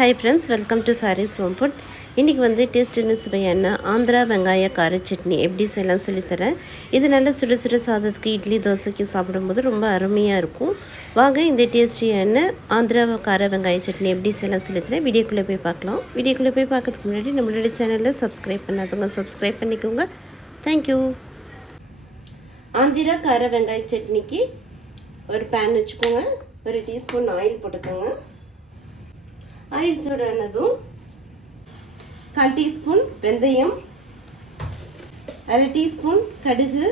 Hi friends welcome to Fairy's home food இன்றைக்கி வந்து டேஸ்டின்னு சுவையான ஆந்திரா வெங்காய கார சட்னி. எப்படி செய்யலாம் சொல்லித்தரேன் இது நல்ல சுட சுட சாதத்துக்கு இட்லி தோசைக்கு சாப்பிடும்போது ரொம்ப அருமையாக இருக்கும். வாங்க இந்த டேஸ்டியான ஆந்திரா கார வெங்காய சட்னி எப்படி செய்யலாம் சொல்லித்தரேன் வீடியோக்குள்ளே போய் பார்க்கலாம். வீடியோக்குள்ளே போய் பார்க்கறதுக்கு முன்னாடி நம்மளோட சேனலில் சப்ஸ்கிரைப் பண்ணாதவங்க சப்ஸ்கிரைப் பண்ணிக்கோங்க. தேங்க்யூ ஆந்திரா கார வெங்காய சட்னிக்கு ஒரு பேன் வச்சுக்கோங்க. ஒரு டீஸ்பூன் ஆயில் போட்டுக்கோங்க. ஆயில் சூடானதும் கால் டீஸ்பூன் வெந்தயம் அரை டீஸ்பூன் கடுகு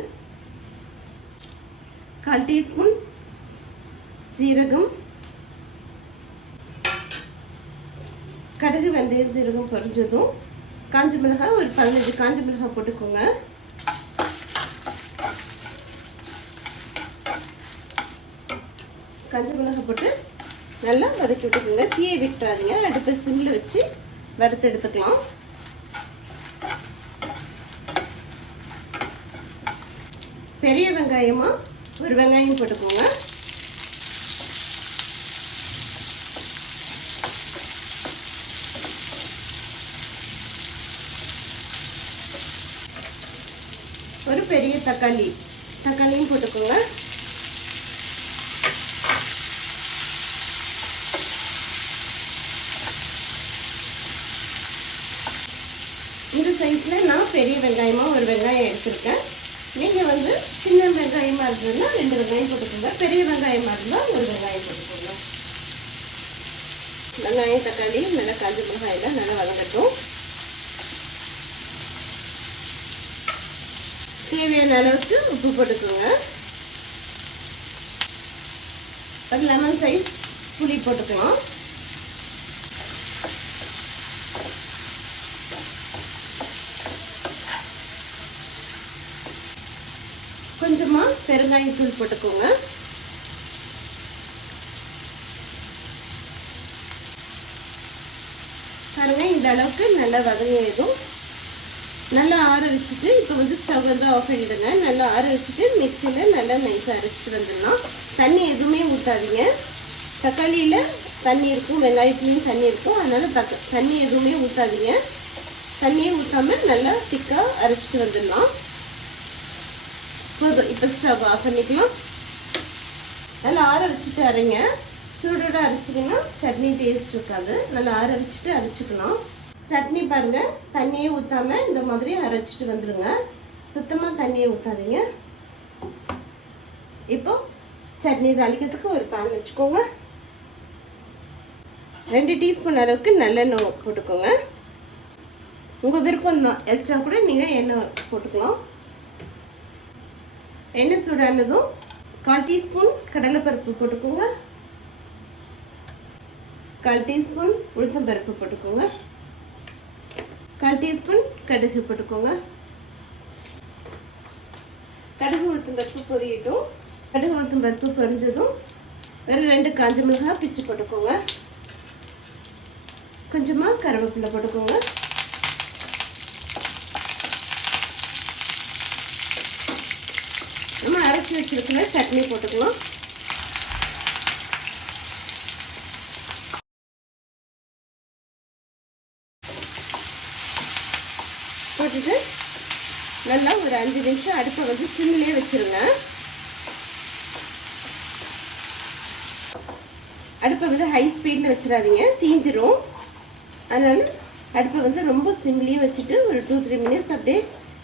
கால் டீஸ்பூன் ஜீரகம் கடுகு வெந்தயம் ஜீரகம் பொரிஞ்சதும் காஞ்ச மிளகாய் ஒரு பதினஞ்சு காஞ்ச மிளகாய் போட்டுக்கோங்க. காஞ்ச மிளகாய் போட்டு நல்லா வதக்கி விட்டுக்கோங்க. தீயை விட்டுறாதீங்க. அடுப்பை சிம்மில் வச்சு வறுத்து எடுத்துக்கலாம். பெரிய வெங்காயமாக ஒரு வெங்காயம் போட்டுக்கோங்க. ஒரு பெரிய தக்காளி. தக்காளியும் போட்டுக்கோங்க. இந்த சைஸில் நான் பெரிய வெங்காயமாக ஒரு வெங்காயம் எடுத்திருக்கேன். நீங்கள் வந்து சின்ன வெங்காயமாக இருந்ததுன்னா ரெண்டு வெங்காயம் போட்டுக்கோங்க. பெரிய வெங்காயமாக இருந்தால் ஒரு வெங்காயம் போட்டுக்கோங்க. வெங்காயம் தக்காளி நல்லா காஞ்சி மிளகாயெல்லாம் நல்லா வதங்கட்டும். தேவையான அளவுக்கு உப்பு போட்டுக்கோங்க. ஒரு லெமன் சைஸ் புளி போட்டுக்கலாம். பெருங்காயம் தூள் போட்டுக்கோங்க. பாருங்க இந்த அளவுக்கு நல்லா வதங்கிடும் நல்லா ஆற வச்சுட்டு இப்போ வந்து ஸ்டவ் வந்து ஆஃப் பண்ணிடுங்க. நல்லா ஆற வச்சுட்டு மிக்சியில் நல்லா நைஸாக அரைச்சிட்டு வந்துடலாம். தண்ணி எதுவுமே ஊற்றாதீங்க தக்காளியில் தண்ணி இருக்கும் வெங்காயத்துலேயும் தண்ணி இருக்கும். அதனால் தக்க தண்ணி எதுவுமே ஊற்றாதீங்க தண்ணியே ஊற்றாமல் நல்லா திக்காக அரைச்சிட்டு வந்துடலாம். போதும். இப்போ ஸ்டவ் ஆஃப் பண்ணிக்கலாம். நல்லா ஆற வச்சுட்டு அரைங்க. சூடோட அரைச்சிங்கன்னா சட்னி டேஸ்ட் இருக்காது. நல்லா ஆற வச்சுட்டு அரைச்சிக்கலாம். சட்னி பாருங்கள் தண்ணியே ஊற்றாமல் இந்த மாதிரி அரைச்சிட்டு வந்துடுங்க சுத்தமாக தண்ணியை ஊற்றாதீங்க இப்போ சட்னி தாளிக்கிறதுக்கு ஒரு பேன் வச்சுக்கோங்க. ரெண்டு டீஸ்பூன் அளவுக்கு நல்லெண்ணெய் போட்டுக்கோங்க. உங்கள் விருப்பம் தான் எக்ஸ்ட்ரா கூட நீங்கள் எண்ணெய் போட்டுக்கலாம். எண்ணெய் சூடானதும் கால் டீஸ்பூன் கடலைப்பருப்பு போட்டுக்கோங்க. கால் டீஸ்பூன் உளுத்தம் பருப்பு போட்டுக்கோங்க. கால் டீஸ்பூன் கடுகு போட்டுக்கோங்க. கடுகு உளுத்தம் பருப்பு பொரியட்டும். கடுகு உளுத்தம் பருப்பு பொரிஞ்சதும் வெறும் ரெண்டு காஞ்ச மிளகாய் பிச்சு போட்டுக்கோங்க. கொஞ்சமாக கருவேப்பிலை போட்டுக்கோங்க நம்ம அரைச்சி வச்சிருக்கிற சட்னி போட்டுக்கலாம். போட்டுட்டு நல்லா ஒரு அஞ்சு நிமிஷம் அடுப்பை வந்து சிம்மிலே வச்சிருங்க. அடுப்பை வந்து ஹை ஸ்பீடில் வச்சிடாதீங்க தீஞ்சிரும். அதனால் அடுப்பை வந்து ரொம்ப சிம்லேயே வச்சுட்டு ஒரு டூ த்ரீ மினிட்ஸ் அப்படியே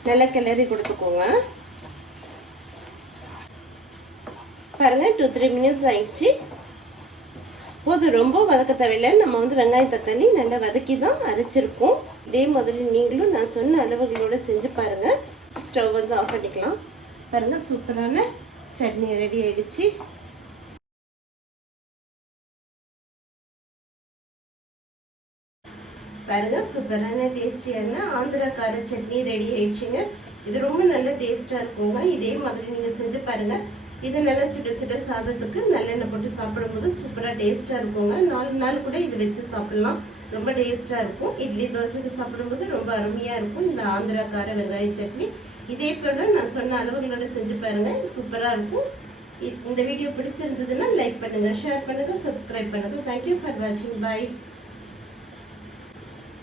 நல்லா கிளறி கொடுத்துக்கோங்க. பாருங்கள் டூ த்ரீ மினிட்ஸ் ஆகிடுச்சு போதும் ரொம்ப வதக்க தேவையில்லை. நம்ம வந்து வெங்காயம் தக்காளி நல்லா வதக்கி தான் அரைச்சிருக்கோம். இதே முதல்ல நீங்களும் நான் சொன்ன அளவுகளோட செஞ்சு பாருங்கள் ஸ்டவ் வந்து ஆஃப் பண்ணிக்கலாம். பாருங்கள் சூப்பரான சட்னி ரெடி ஆகிடுச்சு பாருங்க சூப்பரான டேஸ்டியான ஆந்திரா கார சட்னி ரெடி ஆயிடுச்சுங்க. இது ரொம்ப நல்ல டேஸ்ட்டாக இருக்குங்க. இதே மாதிரி நீங்கள் செஞ்சு பாருங்கள் இது நல்லா சுட சுட சாதத்துக்கு நல்லெண்ணெய் போட்டு சாப்பிடும்போது சூப்பராக டேஸ்ட்டாக இருக்குங்க. நாலு நாள் கூட இது வச்சு சாப்பிடலாம். ரொம்ப டேஸ்ட்டாக இருக்கும். இட்லி தோசைக்கு சாப்பிடும்போது ரொம்ப அருமையாக இருக்கும். இந்த ஆந்திரா கார வெங்காய சட்னி. இதே போல் நான் சொன்ன அளவுகளோட செஞ்சு பாருங்கள் சூப்பராக இருக்கும். இந்த வீடியோ பிடிச்சிருந்ததுன்னா லைக் பண்ணுங்கள் ஷேர் பண்ணுங்கள் சப்ஸ்கிரைப் பண்ணுங்கள் தேங்க்யூ ஃபார் வாட்சிங் பாய்